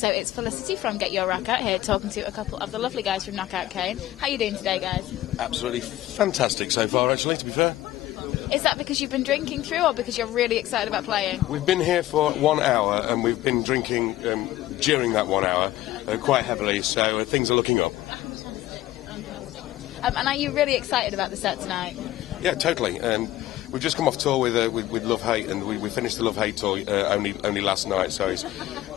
So it's Felicity from GetYourRockOut here talking to a couple of the lovely guys from Knockout Kaine. How are you doing today, guys? Absolutely fantastic so far, actually, to be fair. Is that because you've been drinking through or because you're really excited about playing? We've been here for 1 hour and we've been drinking during that 1 hour quite heavily, so things are looking up. And are you really excited about the set tonight? Yeah, totally. We've just come off tour with Love Hate, and we finished the Love Hate tour only last night. So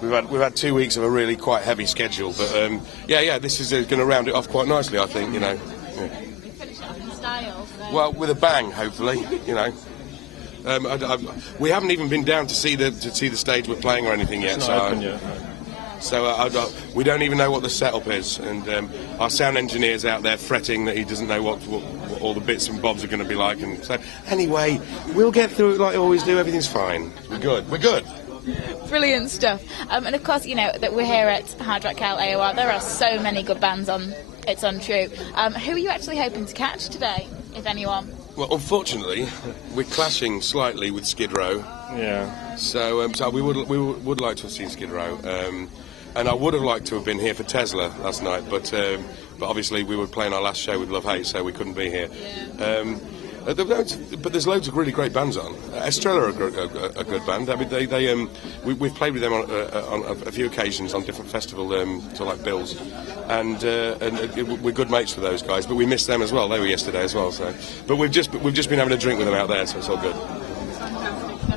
we've had 2 weeks of a really quite heavy schedule. But yeah, this is going to round it off quite nicely, I think. You know. Yeah. We finished it off in style. So. Well, with a bang, hopefully. You know. We haven't even been down to see the stage we're playing or anything yet. It's not open yet. So we don't even know what the setup is, and our sound engineer's out there fretting that he doesn't know what all the bits and bobs are going to be like. And so anyway, we'll get through it like we always do. Everything's fine. We're good. We're good. Brilliant stuff. And of course, you know that we're here at HRH AOR. There are so many good bands on. It's untrue. Who are you actually hoping to catch today, if anyone? Well, unfortunately, we're clashing slightly with Skid Row. Yeah. So we would like to have seen Skid Row. And I would have liked to have been here for Tesla last night, but obviously we were playing our last show with Love Hate, so we couldn't be here. Yeah. But there's loads of really great bands on. Estrella are a good band. I mean, we've played with them on a few occasions on different festival, so like Bill's, and we're good mates with those guys. But we missed them as well. They were yesterday as well. So, but we've just been having a drink with them out there, so it's all good.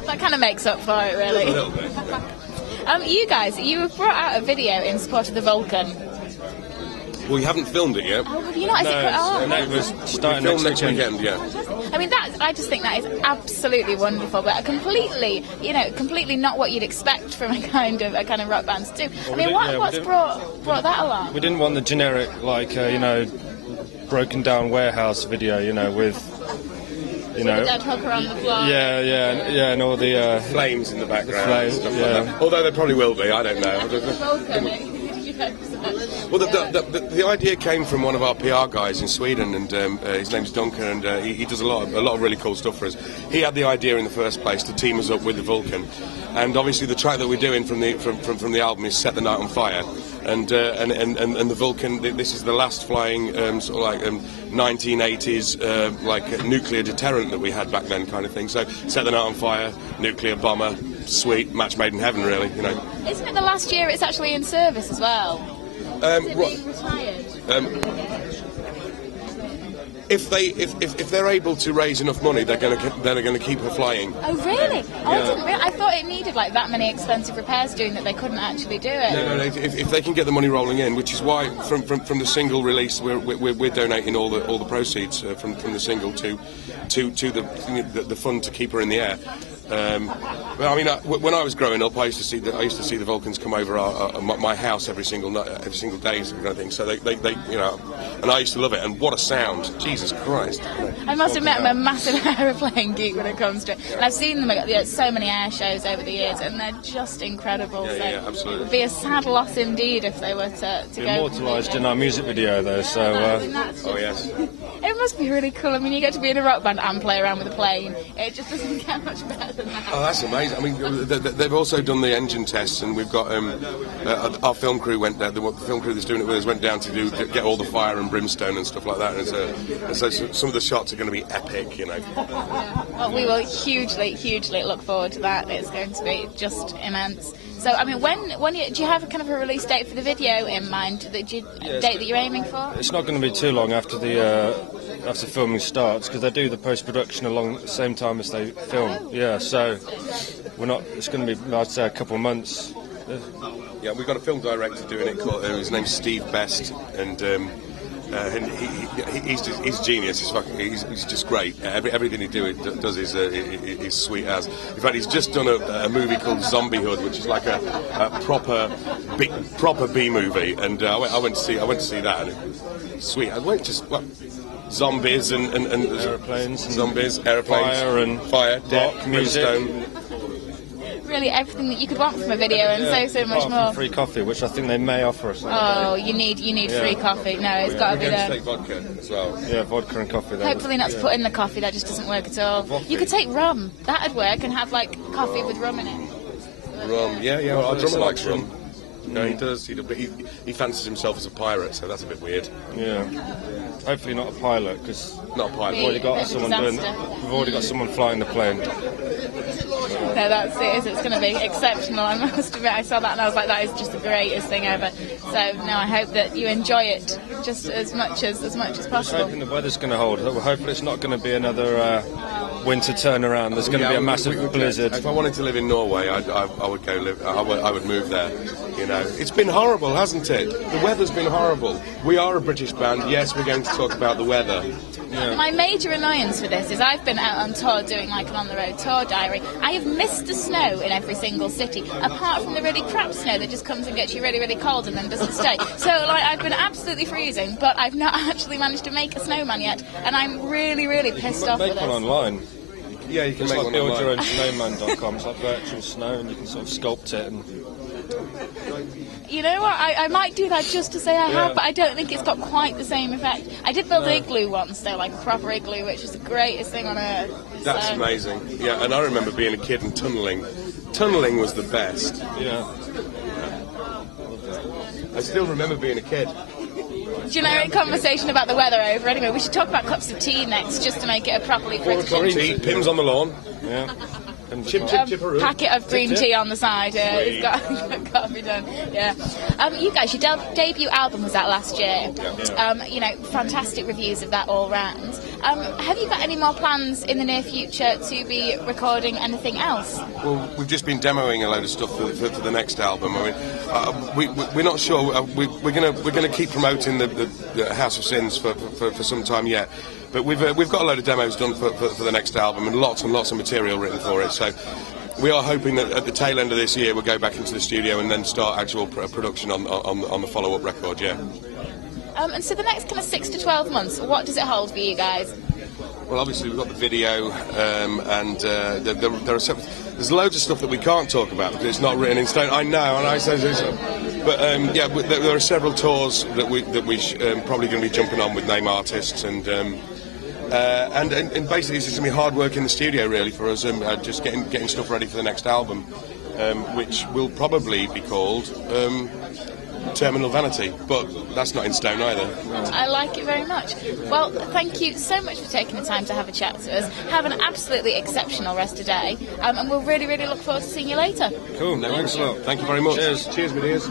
That kind of makes up for it, really. A little bit. You guys, you have brought out a video in support of the Vulcan. Well, you haven't filmed it yet. Oh, have you not? No, it was starting next weekend. Yeah. I mean, I just think that is absolutely wonderful, but completely not what you'd expect from a kind of rock band to do. Well, I mean, what's brought that along? We didn't want the generic, broken down warehouse video, with. The dead hooker on the floor. Yeah, and all the flames in the background. Flames, and stuff like that. Although there probably will be, I don't know. Well, the idea came from one of our PR guys in Sweden, and his name's Duncan, and he does a lot of really cool stuff for us. He had the idea in the first place to team us up with the Vulcan, and obviously the track that we're doing from the album is Set the Night on Fire, and the Vulcan. This is the last flying 1980s nuclear deterrent that we had back then, kind of thing. So Set the Night on Fire, nuclear bomber, sweet match made in heaven, really. Isn't it the last year it's actually in service as well? Is it being retired? If they're able to raise enough money, they're going to keep her flying. Oh really? Oh, yeah. I thought it needed that many expensive repairs doing that they couldn't actually do it. No. If they can get the money rolling in, which is why from the single release we're donating all the proceeds from the single to the fund to keep her in the air. When I was growing up, I used to see the Vulcans come over my house every single day, kind of thing. So they and I used to love it. And what a sound! Jesus Christ! I must admit, I'm a massive aeroplane geek when it comes to it. And I've seen them at so many air shows over the years, and they're just incredible. Yeah, absolutely. It would be a sad loss indeed if they were to go. Immortalised in our music video, though. So. Oh yes. It must be really cool. I mean, you get to be in a rock band and play around with a plane. It just doesn't get much better than that. Oh, that's amazing. I mean, they've also done the engine tests, and we've got our film crew went down. The film crew that's doing it with us went down to get all the fire and brimstone and stuff like that. And so some of the shots are going to be epic, Well, we will hugely look forward to that. It's going to be just immense. So, I mean, do you have a kind of a release date for the video in mind? Date that you're aiming for? It's not going to be too long after after filming starts, because they do the post-production along at the same time as they film. Oh. Yeah, so it's going to be, I'd say, a couple of months. Yeah, we've got a film director doing it. His name's Steve Best, and he's genius. He's just great. Everything he does is sweet as. In fact, he's just done a movie called Zombiehood, which is like a proper B movie, and I went to see that. And it was sweet. I went just zombies and aeroplanes, fire, rock, music. brimstone. Really, everything that you could want from a video, and so much more. Free coffee, which I think they may offer us. Oh, you need free coffee. No, it's got to be there. Take vodka as well. Yeah, vodka and coffee. Hopefully not to put in the coffee. That just doesn't work at all. Coffee. You could take rum. That'd work, and have coffee with rum in it. Rum, yeah. Well, our drummer likes rum. No, he does. But he fancies himself as a pirate, so that's a bit weird. Yeah. Hopefully not a pilot, because Not a pilot. we've already got someone flying the plane. No, that's it. It's going to be exceptional. I must admit, I saw that and I was like, that is just the greatest thing ever. So no, I hope that you enjoy it just as much as Just possible. hoping the weather's going to hold. We're hoping it's not going to be another winter turnaround. There's going to be a massive blizzard. If I wanted to live in Norway, I would go live. I would move there. You know, it's been horrible, hasn't it? The weather's been horrible. We are a British band. Yes, we're going to talk about the weather. Yeah. My major annoyance for this is I've been out on tour doing like an on-the-road tour diary. I have missed the snow in every single city, apart from the really crap snow that just comes and gets you really, really cold and then doesn't stay. So like I've been absolutely freezing, but I've not actually managed to make a snowman yet, and I'm really, really pissed off with Make this. one online. Yeah, you can It's make like one online. buildyourown.snowman.com. It's like virtual snow, and you can sort of sculpt it. And You know what? I might do that just to say I have, but I don't think it's got quite the same effect. I did build an igloo once, though, like a proper igloo, which is the greatest thing on earth. That's So- amazing. Yeah, and I remember being a kid and tunnelling. Tunnelling was the best. yeah. I still remember being a kid. Generic conversation about the weather over. Anyway, we should talk about cups of tea next, just to make it a properly British Tea, Pim's on the lawn. Yeah. Chip, chipperoo. packet of green Chip, tea chip. on the side. It's got to be done. Yeah. You guys, your debut album was out last year. You know, fantastic reviews of that all round. Have you got any more plans in the near future to be recording anything else? Well, we've just been demoing a load of stuff for the next album. I mean, we're not sure. We're gonna keep promoting the House of Sins for some time yet. But we've got a load of demos done for the next album and lots of material written for it. So we are hoping that at the tail end of this year we'll go back into the studio and then start actual production on the follow-up record. Yeah. And so the next kind of 6 to 12 months, what does it hold for you guys? Well, obviously we've got the video, and there are there's loads of stuff that we can't talk about because it's not written in stone. I know, and I say so. But yeah, there are several tours that we probably going to be jumping on with name artists, and basically it's just going to be hard work in the studio really for us, just getting stuff ready for the next album, which will probably be called Terminal Vanity, but that's not in stone either. I like it very much. Well, thank you so much for taking the time to have a chat to us. Have an absolutely exceptional rest of the day, and we'll really, really look forward to seeing you later. Cool. Thanks a lot. Thank you very much. Cheers. Cheers, my dears.